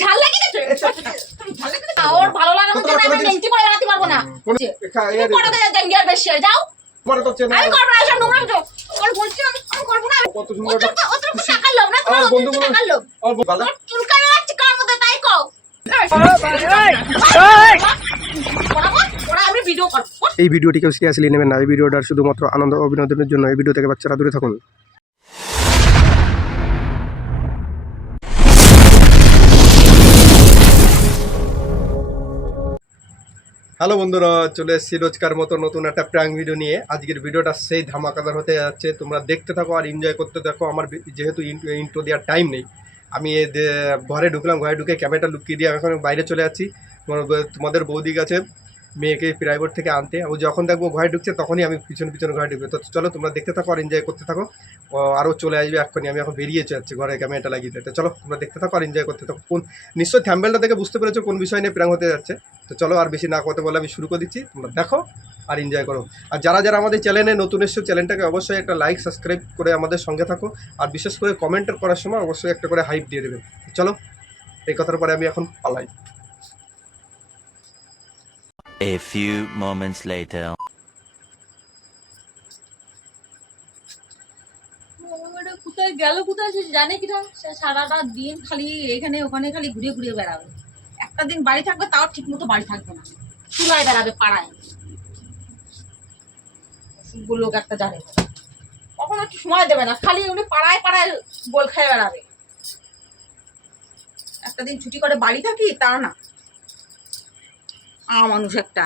ঝাল লাগে গেছে ঝাল লাগে গেছে? ওর ভালো লাগার মধ্যে আমি মেন্টি করে বেড়াতে পারব না। কোন তুমি পড়ো বেশি আর যাও। তোমার তো চেনা আমি করব না এসব নোংরা তো ওর বলছি আমি আমি করব না। কত সুন্দর একটা অত অত টাকার লোভ না তোমার আমার টাকার লোভ। অল্প গালা ওর চুলকানো লাগছে কার মধ্যে তাই কও। পড়াবো পড়া আমি ভিডিও করব। এই ভিডিওটি কেউ সিরিয়াসলি নেবেন না। এই ভিডিওটার শুধুমাত্র আনন্দ ও বিনোদনের জন্য এই ভিডিও থেকে বাচ্চারা দূরে থাকুন। হ্যালো বন্ধুরা, চলে এসেছি রোজকার মতো নতুন একটা প্র্যাঙ্ক ভিডিও নিয়ে। আজকের ভিডিওটা সেই ধামাকাদার হতে যাচ্ছে। তোমরা দেখতে থাকো আর এনজয় করতে থাকো। আমার যেহেতু ইন্ট্রো দেওয়ার টাইম নেই, আমি ঘরে ঢুকলাম, ঘরে ঢুকে ক্যামেরাটা লুকিয়ে দিয়ে আমি এখন বাইরে চলে যাচ্ছি। তোমাদের বৌদি কাছে মেয়েকে প্রাইভেট থেকে আনতে। ও যখন দেখব ঘরে ঢুকছে, তখনই আমি পিছনে পিছনে ঘরে ঢুকবে। তো চলো, তোমরা দেখতে থাকো আর এনজয় করতে থাকো। আরও চলে আসবে এক্ষুনি, আমি এখন বেরিয়ে যাচ্ছি ঘরে ক্যামেরাটা লাগিয়ে দিতে। চলো, তোমরা দেখতে থাকো আর এনজয় করতে থাকো। কোন নিশ্চয়ই থ্যাম্বেলটা দেখে বুঝতে পেরেছ কোন বিষয় নিয়ে প্র্যাঙ্ক হতে যাচ্ছে। তো চলো, আর বেশি না কথা বলে আমি শুরু করে দিচ্ছি। তোমরা দেখো আর এনজয় করো। আর যারা যারা আমাদের চ্যানেলে নতুন এসছো চ্যানেলটাকে অবশ্যই একটা লাইক সাবস্ক্রাইব করে আমাদের সঙ্গে থাকো। আর বিশেষ করে কমেন্টের করার সময় অবশ্যই একটা করে হাইপ দিয়ে দেবে। চলো, এই কথার পরে আমি এখন পালাই। A few moments later. কোথায় গেল, কোথায় সে জানে কিনা সে সারাটা দিন খালি এখানে, ওখানে খালি ঘুরে ঘুরে বেড়াবে। একটা দিন বাড়ি থাকবে, তাও ঠিক মতো বাড়ি থাকবে না। চুলায় বেড়াবে পাড়ায়। লোক একটা জানে। কখনো একটু সময় দেবে না, খালি উনি পাড়ায় পাড়ায় গোল খেয়ে বেড়াবে। একটা দিন ছুটি করে বাড়ি থাকি, তা না। মানুষ একটা।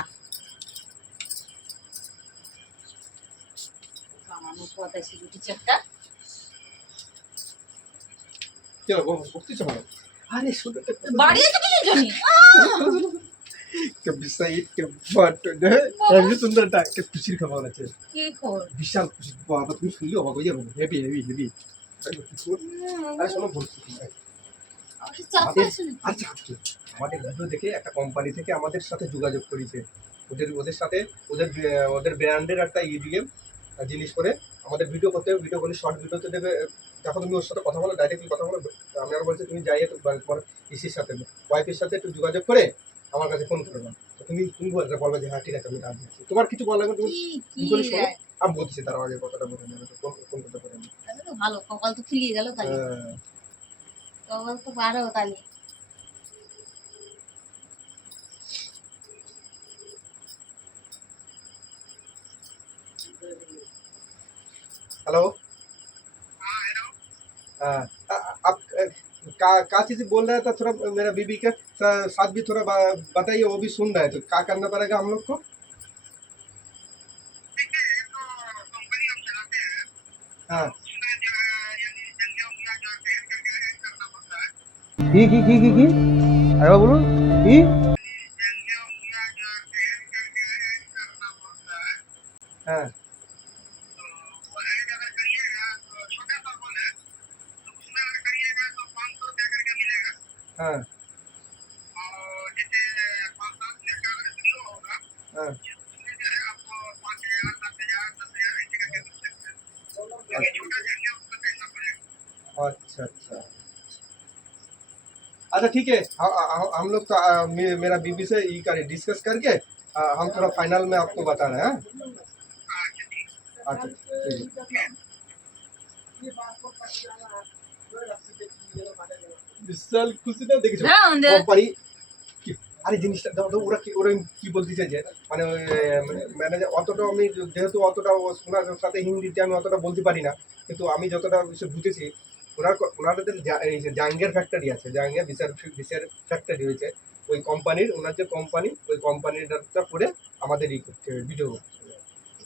বিশাল খুশি বাবা তুমি শুনলে অবাক হয়ে যাবে। Heavy heavy heavy. আরে শোনো বলছি। আমাদের আচ্ছা আচ্ছা আমাদের ভিডিও দেখে একটা কোম্পানি থেকে আমাদের সাথে যোগাযোগ করেছে। ওদের ওদের সাথে ওদের ওদের ব্র্যান্ডের একটা ই দিয়ে জিনিস করে আমাদের ভিডিও করতে হবে ভিডিও করলে শর্ট ভিডিওতে দেবে। দেখো তুমি ওর সাথে কথা বলো ডাইরেক্টলি কথা বলো। আমি আর বলছি তুমি যাই তোমার ইসির সাথে ওয়াইফের সাথে একটু যোগাযোগ করে আমার কাছে ফোন করবে তো তুমি তুমি বলবে বলবে যে হ্যাঁ ঠিক আছে আমি কাজ দিচ্ছি। তোমার কিছু বলা লাগবে তুমি শোনো। আমি বলছি তার আগে কথাটা বলে নেবে ফোন করতে পারে। ভালো কপাল তো ফুলিয়ে গেল कंगल तो बारह होता नहीं। हेलो हाँ, हाँ। आप का का चीज़ बोल रहे थे? थोड़ा मेरा बीबी का साथ भी थोड़ा बताइए वो भी सुन रहे थे। क्या करना पड़ेगा हम लोग को? কি কি কি কি কি? আরে বলুন কি? अच्छा ठीक है ह- ह- हम लोग तो आ, मे- मेरा बीबी से ये करें डिस्कस करके आ, हम थोड़ा फाइनल में आपको बता रहे हैं हाँ? अच्छा ठीक है বিশাল খুশি না দেখেছো হ্যাঁ, আমাদের- কোম্পানি কি- আরে জিনিসটা দাও দাও ওরা কি ওরা কি বলতে চাইছে মানে ম্যানেজার অতটা আমি যেহেতু অতটা ও ওনার সাথে হিন্দিতে আমি অতটা বলতে পারি না কিন্তু আমি যতটা সে বুঝেছি ওনার ক- ওনাদের জা- এই যে জাহাঙ্গীর ফ্যাক্টরি আছে জাহাঙ্গীর বিশাল বিশাল ফ্যাক্টরি হয়েছে ওই কোম্পানির ওনার যে কোম্পানি ওই কোম্পানিটা করে আমাদের ই করতে হবে ভিডিও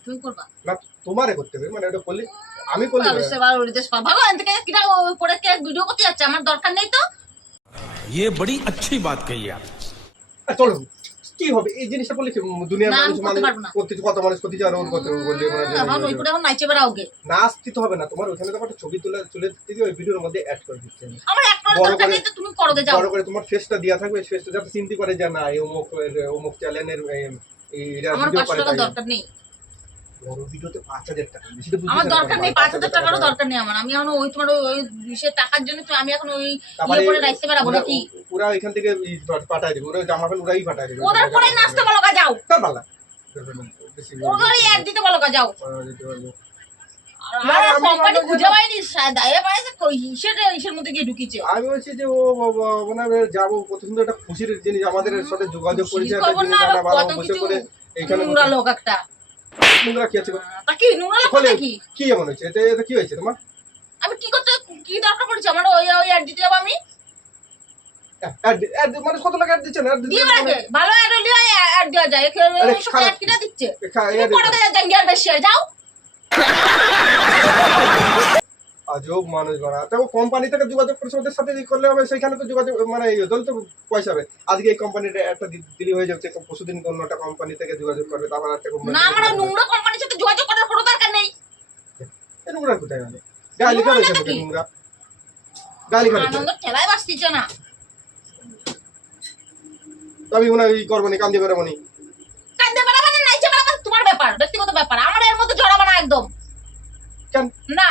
তুমি করবা না তোমারে করতে হবে মানে ওটা করলে আমি করলে ভালো সে ভালো রিদেশ পা ভালো এখান থেকে কিনা ও করে কে ভিডিও করতে যাচ্ছে আমার দরকার নেই তো ये बड़ी अच्छी बात कही आप আর চলো কি হবে? এই জিনিসটা বললে কি দুনিয়ার মানুষ করতে মানুষ করতে কত মানুষ করতে ওর কত বললে মানে দিতে হবে না। তোমার ওখানে তো একটা ছবি তুলে তুলে দিতে হবে, ওই ভিডিওর মধ্যে অ্যাড করে দিচ্ছে আমি। আমার অ্যাড করে- তো তুমি করো যাও। বড় করে তোমার ফেসটা দেওয়া থাকবে ফেসটা যাতে চিনতে পারে যে না এই অমুক অমুক চ্যানেলের এই ভিডিও করে দরকার নেই। বড় ভিডিওতে পাঁচ হাজার টাকা বেশি তো বুঝছিস আমার দরকার নেই পাঁচ হাজার টাকারও দরকার নেই আমার। আমি এখন ওই তোমার ওই- ওই টাকার জন্য তো আমি এখন ওই ইয়ে করে রাখতে পারব নাকি? ওরা এখান থেকে পাঠায় দেবে। ওরা জামা প্যান্ট ওরাই পাঠায় দেবে। ওদের পরে নাচতে বলো গা যাও। তার পালা ওদেরই অ্যাড দিতে বলো গা যাও। আহ, দিতে পারব। আর না, আমি কোম্পানি ভাবলাম খুঁজে যে- পাইনি দায়ে পাইছে ইসের ইসের মধ্যে গিয়ে ঢুকিছে আমি বলছি যে ও যাব কত সুন্দর একটা খুশির জিনিস আমাদের সাথে যোগাযোগ করেছে নোংরা কি আছে তা কি নোংরা লোক বলে, নাকি? কি এমন হয়েছে? এটা এটা কি হয়েছে তোমার? আমি কি করতে কি দরকার পড়েছে? আমার ওই ওই অ্যাড দিতে যাব আমি? মানুষ কত টাকা দিচ্ছে না দিয়ে ভালো অ্যাড হলে অ্যাড দেওয়া যায়। অ্যাড কিনা দিচ্ছে। ad পড়ে জাঙ্গিয়ার বেশি আর যাও। আজব মানুষ বানা তো কোম্পানি থেকে যোগাযোগ করেছে ওদের সাথে করলে হবে সেখানে তো যোগাযোগ মানে ওদের তো পয়সা হবে। আজকে এই কোম্পানিটা একটা দিলি হয়ে যাচ্ছে পরশুদিন অন্য একটা কোম্পানি থেকে যোগাযোগ করবে তারপর একটা কোম্পানি না আমার নোংরা কোম্পানির সাথে যোগাযোগ করার কোনো দরকার নেই। নোংরা কোথায় গেল গালি খাচ্ছে নোংরা গালি খাচ্ছে আনন্দ বাসতিছে না। মনে হয় করব নি কান্দি নি। কান্দে বেড়াবে না তোমার ব্যাপার ব্যক্তিগত ব্যাপার। আমার এর মধ্যে জড়াবো না একদম। না।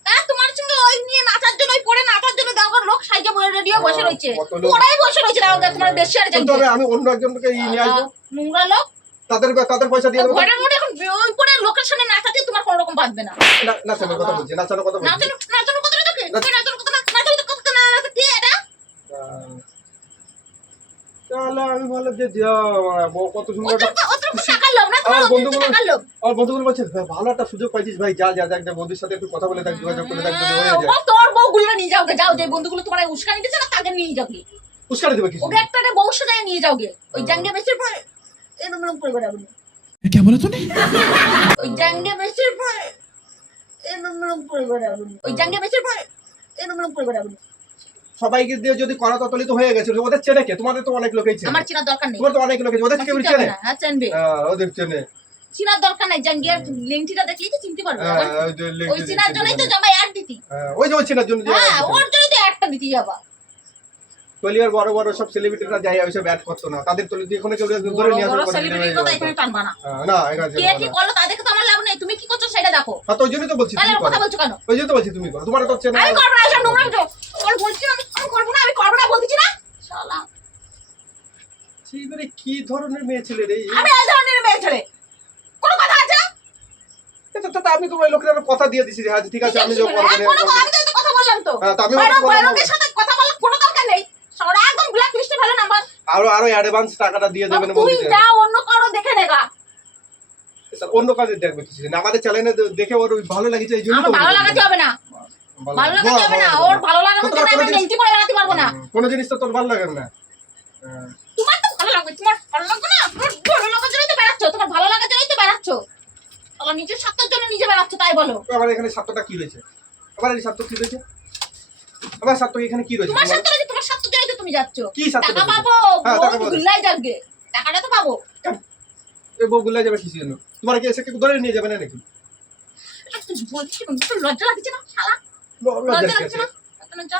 সাইজে রেডিও বসে রয়েছে। ওরাই বসে রয়েছে তোমার বেশি আর কিন্তু আমি- আমি অন্য একজনকে ই নিয়ে আসব। নোংরা লোক? তাদের তাদের পয়সা দিয়ে দেবো। ঘরের মধ্যে এখন ওই পরে লোকের সামনে নাচাতে তোমার কোনো রকম বাঁধবে না। না নাচানোর কথা বলছি নাচানোর কথা বলছি। না তোকে নাচ- নাচানো কত না নাচানো কত না কি এটা? তাহলে আমি যে যা, কত সুন্দর আমার বন্ধুগুলো বলছে ভালো একটা সুযোগ পাইছিস ভাই যা যা দেখ বন্ধুর সাথে একটু কথা বলে দেখ যোগাযোগ করে দেখ তোর বউগুলো নিয়ে যাও যাও যে বন্ধুগুলো তোমার উস্কানি দিচ্ছে না তাকে নিয়ে যাও উস্কানি দেবে কিছু ওকে একটা বউ সাথে নিয়ে যাও ওই জাঙ্গে বেশির পর এরকম করে বেড়াবো। কে বলে তুমি? ওই জাঙ্গে বেশির পর এরকম করে বেড়াবো। ওই জাঙ্গে বেশির পর এরকম করে বেড়াবো। সবাইকে দিয়ে যদি করা হয়ে গেছে ওদের চেনে কে? তোমাদের তো অনেক লোকেই চেনে। আমার চিনার দরকার নেই। তোমার তো অনেক লোকে ওদের কেউ চেনে? হ্যাঁ চিনবে। হ্যাঁ, ওদের চেনে। চিনার দরকার নাই। জাঙ্গিয়ার লিঙ্কটিটা দেখলেই তো চিনতে পারবে। হ্যাঁ, ওই চিনার জন্যই তো। জামাই অ্যাড দিতি। হ্যাঁ, ওই যে ওই চেনার জন্য হ্যাঁ ওর জন্যই তো একটা দিতি যাবা টলিয়ার বড় বড় সব সেলিব্রিটিরা যাই ওইসব অ্যাড করতো না। তাদের তলি দিয়ে কোনো কেউ ধরে নিয়ে বড় আসবে সেলিব্রিটির কথা এখানে টানবা না। হ্যাঁ, না এখানে কে কি করল তা দেখে তো আমার লাভ নেই। তুমি কি করছ সেটা দেখো। হ্যাঁ তো ওই জন্যই তো বলছি তাহলে তুমি কথা বলছো কেন? ওই জন্য তো বলছি তুমি করো। তোমার তো চেনা আমি করব না এসব নোংরা ভিডিও বলছি আমি আমি করব না আমি করব না বলতেছি না। শালা। ছি, মানে কি ধরনের মেয়ে ছেলে রে? আমি এই ধরনের মেয়ে ছেলে। কোনো কথা আছে? এটা তো- আমি তো ওই লোকের কথা দিয়ে দিছি যে হ্যাঁ ঠিক আছে আমি হ্যাঁ, কোনো আমি তো কথা বললাম তো। হ্যাঁ, তো আমি বললাম। সাথে কথা বলার কোনো দরকার নেই। একদম ব্ল্যাক লিস্টে ফেলে নাম্বার আরও আরও অ্যাডভান্স টাকাটা দিয়ে দেবেন তুই যা অন্য কারও দেখে নেগা অন্য কাজে দেখবে কিছু না আমাদের চ্যানেলে দেখে ওর ভালো লাগছে এই জন্য ভালো লাগাতে হবে না। ভালো হবে না? ওর ভালো তো আমি পারব না। কোনো জিনিস তো তোর ভালো লাগে না। হ্যাঁ। তোমার তো ভালো লাগবে তোমার ভালো লাগবে না? তোমার ভালো জন্যই তো বেড়াচ্ছ তোমার ভালো জন্যই তো বেড়াচ্ছ। আমার নিজের স্বার্থের জন্য নিজে বেড়াচ্ছ তাই বলো। তো আমার এখানে সাতটা কি রয়েছে? আমার এই সাতটা কি রয়েছে? আমার সাতটা এখানে কি রয়েছে? তোমার স্বার্থ রয়েছে তোমার স্বার্থের জন্যই তো তুমি যাচ্ছ। কি স্বার্থ টাকা পাবো হ্যাঁ, ভুললাই যাবে। টাকাটা তো পাবো। এই বউগুলা যাবে কিছু জন্য? তোমার কি এসে কেউ ধরে নিয়ে যাবে না নাকি? লজ্জা লাগছে না শালা? ল- লজ্জা লজ্জা কি লাগছে আছে? না এত লজ্জা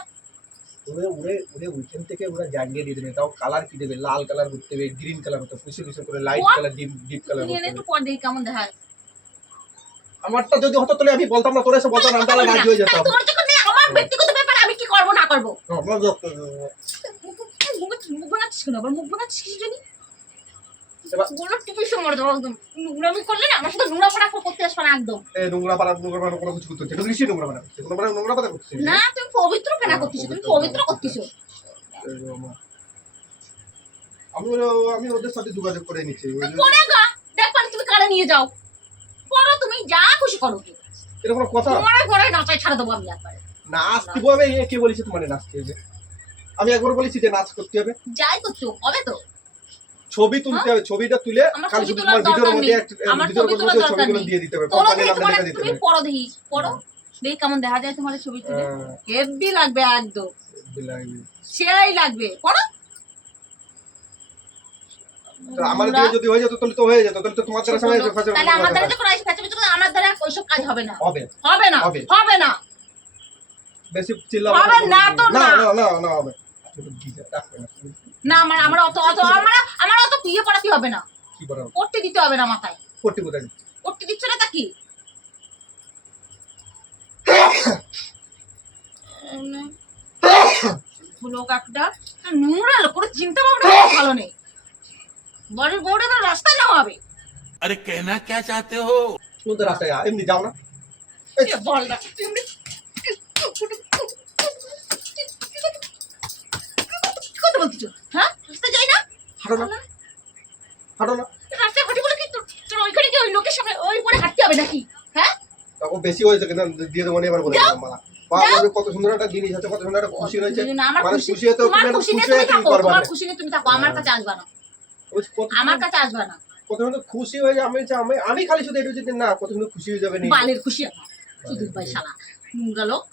ওরে ওরে ওরে ওইখান থেকে ওরা জাঙ্গিয়ে দিয়ে দেবে তাও কালার কি দেবে লাল কালার করতে হবে গ্রিন কালার হতে কুচি কুচি করে light colour deep deep colour নিয়ে একটু পর দেখি কেমন দেখায় আমারটা যদি হতো তাহলে আমি বলতাম না তোরা এসে বলতাম আমি তাহলে রাজি হয়ে যেতাম আমার ব্যক্তিগত ব্যাপারে আমি কি করব না করব আমার মুখ মুখ- মুখ বানাচ্ছিস কেন আবার মুখ বানাচ্ছিস কিছু জানি এবার- বলো সময় দেবো একদম। নোংরামি করলে না আমার সাথে নোংরা পড়া করতে আসবে না একদম। এই নোংরা পাড়া নোংরা পাড়া কোনো কিছু করতে হচ্ছে নিশ্চয়ই নোংরা পাড়া করছে। নোংরা নোংরা পাড়া করছে না তুমি পবিত্র কেনা করতেছো তুমি পবিত্র করতেছো। আমি আমি ওদের সাথে যোগাযোগ করে নিচ্ছি। গা তুমি কারে নিয়ে যাও। পড়ো তুমি যা খুশি করো। কোনো কথা? তোমার নাচাই ছাড়া দেবো আমি একবারে। নাচতে হবে কে বলেছে তোমার নাচতে হবে? আমি একবার বলেছি যে নাচ করতে হবে। যাই করছ হবে তো। ছবি তুলতে হবে ছবিটা তুলে আমার কাল তোমার ভিডিওর মধ্যে ভিডিওর মধ্যে ছবিগুলো দিয়ে দিতে হবে কোম্পানির দেখি লেখা দিতে তুমি পড়ো দেখি পড়ো। দেখি কেমন দেখা যায় তোমার ছবি তুলে। হ্যাঁ, হেভি লাগবে একদম। সেই লাগবে। তো আমার দিকে যদি হয়ে যেত তাহলে তো হয়ে যেত তাহলে তো তোমার দ্বারা তাহলে আমার দ্বারা আমার ওইসব কাজ হবে না। হবে। হবে না। হবে। না। বেশি চিল্লা হবে না তো না না। না হবে। না আমার আমার অত অত আমার আমার অত বিয়ে পড়াতে হবে না। কি পড়তে দিতে হবে না মাথায়। পড়তে কোথায় পড়তে দিচ্ছ না তা কি? ফুলো কাকটা নোংরা করে চিন্তা ভাবনা ভালো নেই। বড় বড় রাস্তা যাওয়া হবে। আরে কেনা কে চাতে হো? তুমি তো রাস্তায় এমনি যাও না। বল না। কথা বলছো হাঁটো না। হাঁটো না রাস্তায় হাঁটি বলে কি তোর ওইখানে কি ওই লোকের সামনে ওই পরে হাঁটতে হবে নাকি? হ্যাঁ? তখন বেশি হয়েছে কিন্তু দিয়ে দেবো এবার বলে বলবে কত সুন্দর একটা জিনিস আছে কত সুন্দর একটা খুশি রয়েছে। মানুষ খুশি হতে তুমি একটা খুশি হয়ে তুমি তুমি তোমার খুশি নিয়ে তুমি থাকো আমার কাছে আসবা না। আমার কাছে আসবা না। কত সুন্দর খুশি হয়ে যাবে আমি আমি আমি খালি শুধু এটা যদি না কত সুন্দর খুশি হয়ে যাবে নি। বালের খুশি শুধু শালা নোংরা লোক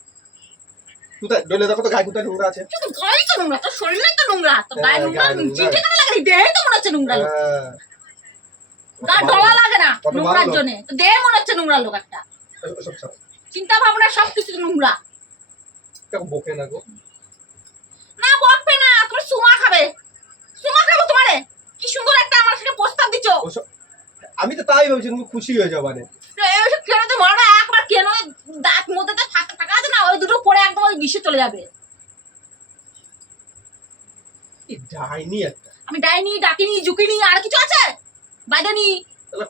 কোথায় ডলে দেখো তো গায়ে কোথায় নোংরা আছে। শুধু গায়ে তো নোংরা তোর শরীরে তো নোংরা। তোর হ্যাঁ, গায়ে নোংরা গায়ে কেন লাগে দেহে তো মনে হচ্ছে নোংরা হ্যাঁ। গা ডলা লাগে না কত নোংরার জন্য। তো দেহে মনে হচ্ছে নোংরা লোক একটা। চিন্তা ভাবনা সব কিছু নোংরা বকে না গো। না বকবে না সুমা খাবে। সুমা খাব তোমারে? কি সুন্দর একটা আমার সাথে প্রস্তাব দিছো। ওসব আমি তো তাই ভাবছি তুমি খুশি হয়ে যাবে মানে। এইসব কেন তো মারা একবার কেন দাঁত মধ্যে তো ফাঁকা ফাঁকা আছে না? ওই দুটো পরে একদম ওই বিশ্বে চলে যাবে। ডাইনি একটা। আমি ডাইনি ডাকিনি জুকিনি আর কিছু আছে? বাইদানি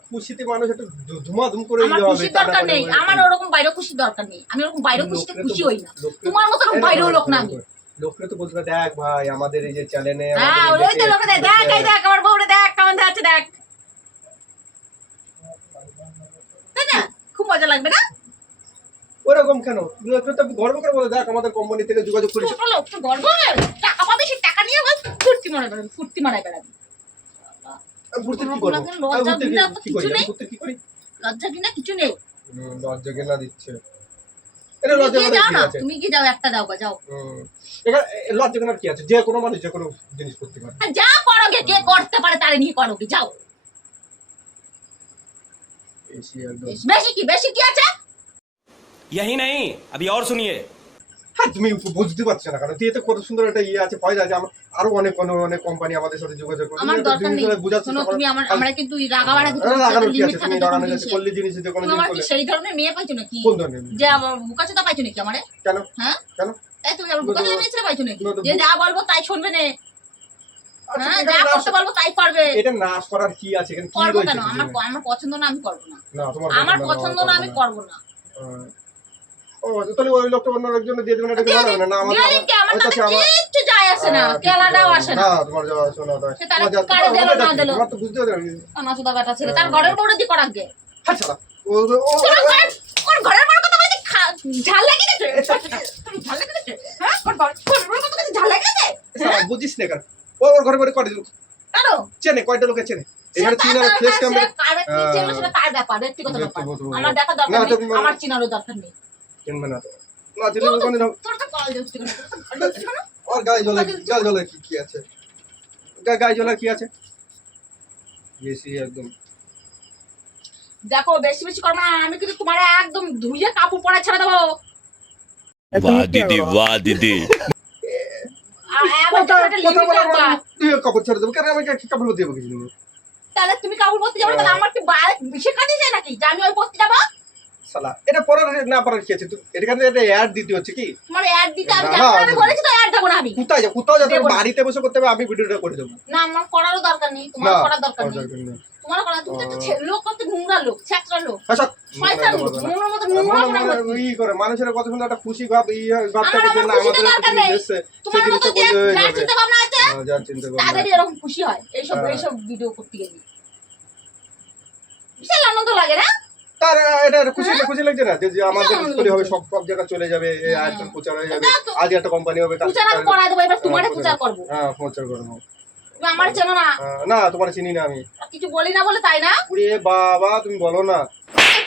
খুশিতে মানুষ একটু ধুমাধুম করে আমার না দরকার নেই। আমার ওরকম বাইরে খুশির দরকার নেই। আমি ওরকম বাইরে খুশিতে খুশি হই না। তোমার মতো এই বাইরেও লোক না আমি। লোকরে তো বলছিল দেখ ভাই আমাদের এই যে চ্যানেলে হ্যাঁ ওই তো লোকে দেখ এই দেখ আমার বউরে দেখ কেমন আছে দেখ। তাই না খুব মজা লাগবে না? ওরকম কেন? তো গর্ব করে বলে দেখ আমাদের কোম্পানি থেকে যোগাযোগ করেছে। ছোট লোক তো গর্ব টাকা পাবে সে টাকা নিয়ে বল ফুর্তি মারা বেড়াবি ফুর্তি বেড়াবি। ঘুরতে কি করব? ঘুরতে কি- কি করি? কিছু আমি নেই। ঘুরতে কি করি? লজ্জা কিনা কিছু নেই। লজ্জা কেনা দিচ্ছে। এটা লজ্জা গিয়ে যাও আছে? তুমি কি যাও একটা দাও গা, যাও। হুম। লজ্জা কি আছে? যে কোনো মানুষ যে কোনো জিনিস করতে পারে। যা করো কে করতে পারে তারে নিয়ে করো গে, যাও। বেশি কি বেশি কি আছে? यही नहीं अभी और सुनिए হ্যাঁ তুমি বুঝতে পারছো না কারণ তুই তো কত সুন্দর একটা ইয়ে আছে পয়সা আছে আমার আরো অনেক অনেক অনেক কোম্পানি আমাদের সাথে যোগাযোগ করে আমার তুমি একটা দরকার নেই জিনিসগুলো বোঝার শোনো চেষ্টা করো। তুমি আমার আর- আমরা কিন্তু রাগাবাড়া দুটো আরে লাগানোর কি লিমিট আছে থাকে তুমি তখন লাগানোর কাছে জিনিসের। করলে জিনিস যে কোনো তুমি জিনিস আমার কি করলে সেই ধরনের মেয়ে পাইছো নাকি কোন ধরনের যে আমার বুকাচোদা পাইছো নাকি আমারে কেন হ্যাঁ কেন তাই তুমি আমার বুকাচোদা মেয়ে ছেলে পাইছো নাকি না তো যে বু- যা বলবো তাই শুনবে না আচ্ছা, হ্যাঁ এখানে যা নাচ- করতে বলবো তাই পারবে এটা নাচ করার কি আছে এখানে কি করবো রয়েছে কেন কিছু আমার না? আমার পছন্দ না আমি করবো না না তোমার আমার না, পছন্দ না আমি করবো করবো না হ্যাঁ। ও তাহলে ওই লোকটা অন্য একজনে দিয়ে দেবেন এটা কি ভালো? হবে না না আমার দিয়ে দিন কি, আমার আমার কাছে আমার কিচ্ছু যায় আসে না কেলাটাও আসে না। না। তোমার যাওয়া আসে না তাই। সে তারা তোমার যা- কারে তোমার না কি? তোমার তো বুঝতে হবে না। কানাচোদা বেটা ছেলে তার ঘরের বউরে দিয়ে করাক গে। হ্যাঁ, শালা। ও- ও- ও- তোর ঘরের- ওর ঘরের বউর কথা বলছি ঝাল লেগে গেছে তোর ঝাল লেগে গেছে হ্যাঁ? ওর ঘরের বউর কথা বলছি ঝাল লেগে গেছে বুঝিস না ও ওর ঘরে ঘরে কয়টা লোক? চেনে কয়টা লোকে চেনে? এখানে সে চিনার তার- ক্যামেরা। কারে কি হ্যাঁ। চেনে সেটা তার ব্যাপার ব্যক্তিগত ব্যাপার। আমার দেখা দরকার নেই আমার চিনারও দরকার নেই। না দিলে গায়ে জলে গায়ে জলে কি কি আছে? গায়ে জলে কি আছে? একদম। দেখো বেশি বেশি করো না আমি কিন্তু একদম ধুইয়ে কাপড় পরা ছেড়ে দেবো। বাহ দিদি হ্যাঁ, বাহ দিদি। তাহলে তুমি কাপড় পরতে যাব আমার কি বাইরে বিশেষ কাজে যায় নাকি আমি ওই পরতে যাব? শালা এটা পরার না পরার কি আছে এটা কারণে একটা অ্যাড দিতে হচ্ছে কি? তোমার অ্যাড দিতে আমি না, যাব না, না, আমি বলেছি তো অ্যাড দেবো না আমি। কোথায় যা কোথাও যাতে বাড়িতে বসে করতে হবে আমি ভিডিওটা করে দেবো। না আমার করারও দরকার নেই তোমার করার দরকার নেই। তোমার করার তুমি তো একটা ও। ছে- লোক করতে নোংরা লোক ছ্যাঁচড়া লোক। শয়তান মতো নোংরা নোংরা লোক। ই করে মানুষের কত সুন্দর একটা খুশি ভাব ই ভাব আমার থাকে যে আবার না আমাদের দরকার নেই। জিনিস এসছে, সেই তোমার মতো জিনিসটা যে বন্ধ হয়ে যার চিন্তা ভাবনা আছে হ্যাঁ, যার চিন্তা ভাবনা তাদেরই এরকম খুশি হয় এইসব হ্যাঁ। এইসব ভিডিও করতে গেলে। বিশাল আনন্দ লাগে না? তার এটা খুশি খুশি লাগছে না? যে আমাদের স্টোরি হবে সব সব জায়গায় চলে যাবে হ্যাঁ। প্রচার হয়ে যাবে। আজ একটা কোম্পানি হবে প্রচার আমি করাই দেবো এবার তোমারে হ্যাঁ, প্রচার করব। হ্যাঁ প্রচার করব। আমার চেনো না। হ্যাঁ, না তোমার চিনি না আমি। কিছু বলি না বলে তাই না? উড়ে বাবা তুমি বলো না।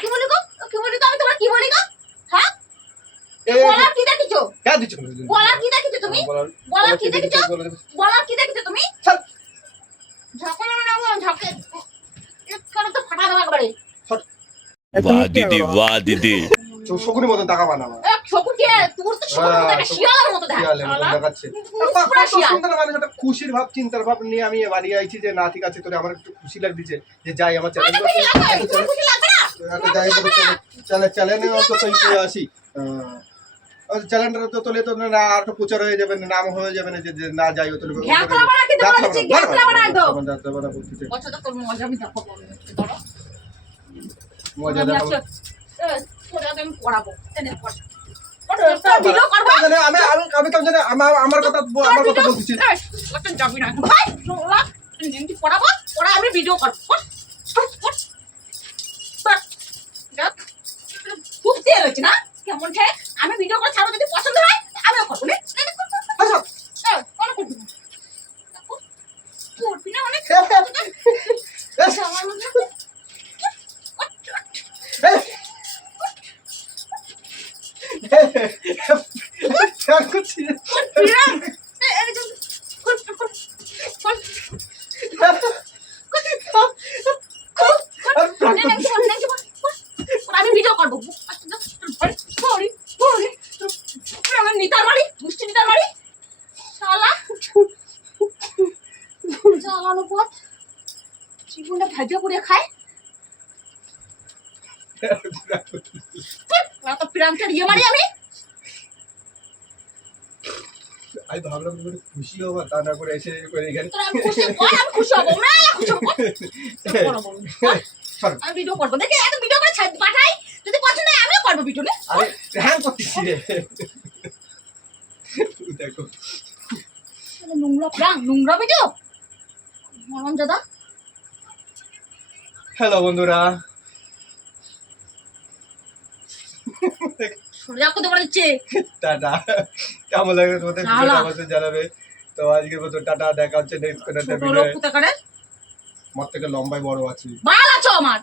কি বলি গো? কি বলি গো? আমি তোমার কি বলি গো? হ্যাঁ? এ গলার কি দেখিছো? কে দিচ্ছ গলার কি দেখিছো তুমি? গলার কি দেখিছো? গলার কি দেখিছো তুমি? ছাড়। না ঝাঁকে এখানে তো ফাটা দেওয়া একবারে। দিদি দিদি। মতো হ্যাঁ, খুশির ভাব চিন্তার ভাব নিয়ে আমি যে না ঠিক আছে আমার একটু খুশি যে যাই আমার চ্যানেল তো তো তোলে তো না আর তো প্রচার হয়ে যাবে নাম হয়ে যাবে না যে না যাই ও তোলে আমার কথা আমার কথা বলতেছি আমি ভিডিও করব ভাজা করে খায়। ইয়ে মারি আমি। আমি ভাবলাম তুমি খুশি হব তা না করে এসে করে এখানে আমি খুশি কর আমি খুশি হব মেলা খুশি হব। বড় বড়। সর। আমি ভিডিও করব। দেখে এত ভিডিও করে ছাড় পাঠাই। যদি পছন্দ হয় আমিও করব ভিডিও নে। আরে হ্যাং করতেছি। রে দেখো নোংরা প্রাং নোংরা ভিডিও মরম দাদা। হ্যালো বন্ধুরা। টাটা। কেমন লাগবে তোমাদের টাটা। ভিডিওটা অবশ্যই জানাবে। তো আজকের মতো টাটা দেখা হচ্ছে নেক্সট কোনো একটা ভিডিও আমার থেকে লম্বায় বড় আছো আমার।